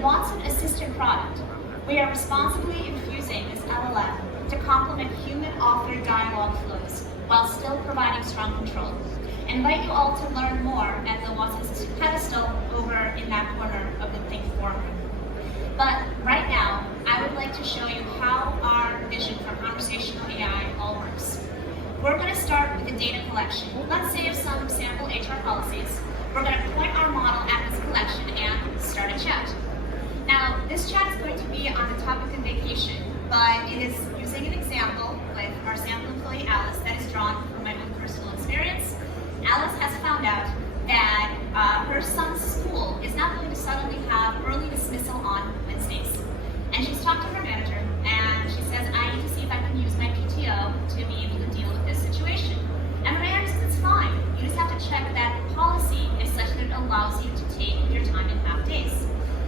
Watson Assistant product, we are responsibly infusing this LLM to complement human-authored dialogue flows while still providing strong control. I invite you all to learn more at the Watson Assistant pedestal over in that corner of the Think Forum. But right now, I would like to show you how our vision for conversational AI all works. We're going to start with the data collection. Let's say of some sample HR policies. We're going to point our model at this collection and start a chat. Now, this chat is going to be on the topic of vacation, but it is using an example with our sample employee Alice that is drawn from my own personal experience. Alice has found out that her son's school is not going to suddenly have early dismissal on Wednesdays. And she's talked to her manager, and she says, I need to see if I can use my PTO to be able to deal with this situation. And her manager says, it's fine. You just have to check that the policy is such that it allows you to take your time in half days.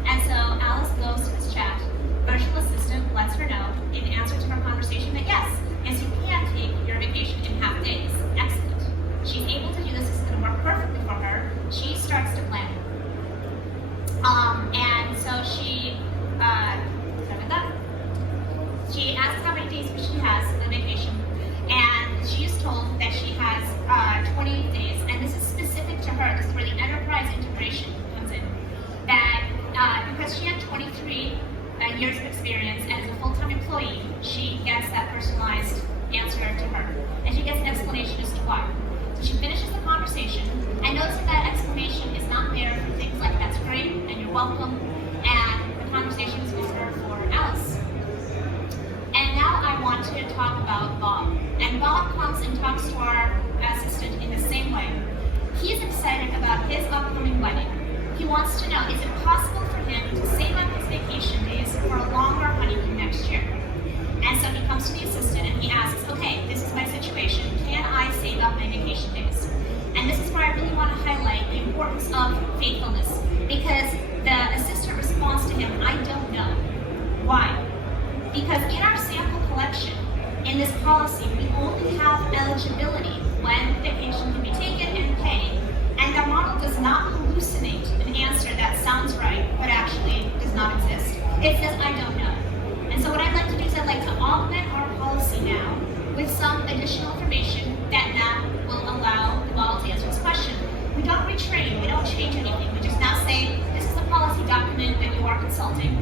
And so Alice goes to this chat. Virtual assistant lets her know in answer to her conversation that yes, you can take your vacation in half days. Excellent. She's able to do this. It's going to work perfectly for her. She starts to plan. And so she asks how many days she has in vacation, and she is told that she has 20 days, and this is specific to her. This is where the enterprise integration comes in. That because she had 23 years of experience and is a full-time employee, she gets that personalized answer to her, and she gets an explanation as to why. So she finishes the conversation, and notice that explanation is not there for things like "that's great" and "you're welcome," and the conversation is over for Alice. And now I want to talk about Bob. And Bob comes and talks to our assistant in the same way. He is excited about his upcoming wedding. He wants to know, is it possible for him to save up his vacation days for a longer honeymoon next year? And so he comes to the assistant and he asks, okay, this is my situation. Can I save up my vacation days? And this is where I really want to highlight the importance of faithfulness, because the assistant responds to him, I don't know. Why? Because in our sample collection, in this policy, we only have eligibility when vacation can be taken and paid, and the model does not hallucinate an answer that sounds right but actually does not exist. It says, I don't know. And so what I'd like to do is I'd like to augment our policy now with some additional information that now will allow the model to answer this question. We don't retrain, we don't change anything. We just now say, this is a policy document that you are consulting.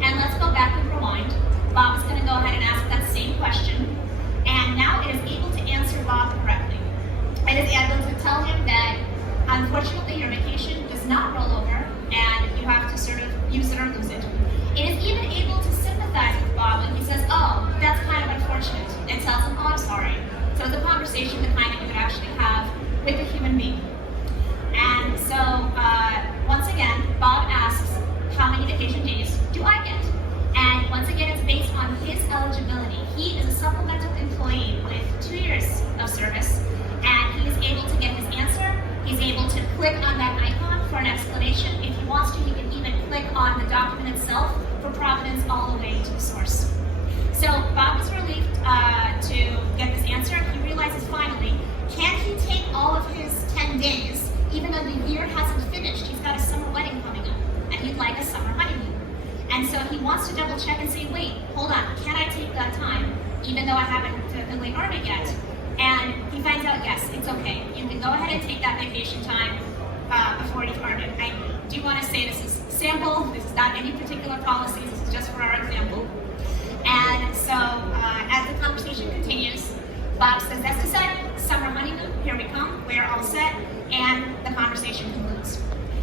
And let's go back and rewind. Bob is going to go ahead and ask that same question, and now it is able to answer Bob correctly. It is able to tell him that, unfortunately, your vacation does not roll over, and you have to sort of use it or lose it. It is even able to sympathize with Bob when he says, oh, that's kind of unfortunate, and tells him, oh, I'm sorry. So it's a conversation the kind that you could actually have with a human being. And so, once again, Bob asks, how many vacation days do I get? And once again, it's based on his eligibility. He is a supplemental employee with 2 years of service, and he is able to get his answer. He's able to click on that icon for an explanation. If he wants to, he can even click on the document itself for provenance all the way to the source. So Bob is relieved to get this answer. He realizes finally, can he take all of his 10 days, even though the year hasn't finished? He's got a summer wedding coming up, and he'd like a summer honeymoon. And so he wants to double check and say, wait, hold on, can I take that time, even though I haven't technically earned it yet? And he finds out, yes, it's okay. You can go ahead and take that vacation time before you've earned it. I do want to say this is sample, this is not any particular policy, this is just for our example. And so as the conversation continues, Bob says, that's decided, summer honeymoon, here we come, we're all set, and the conversation concludes.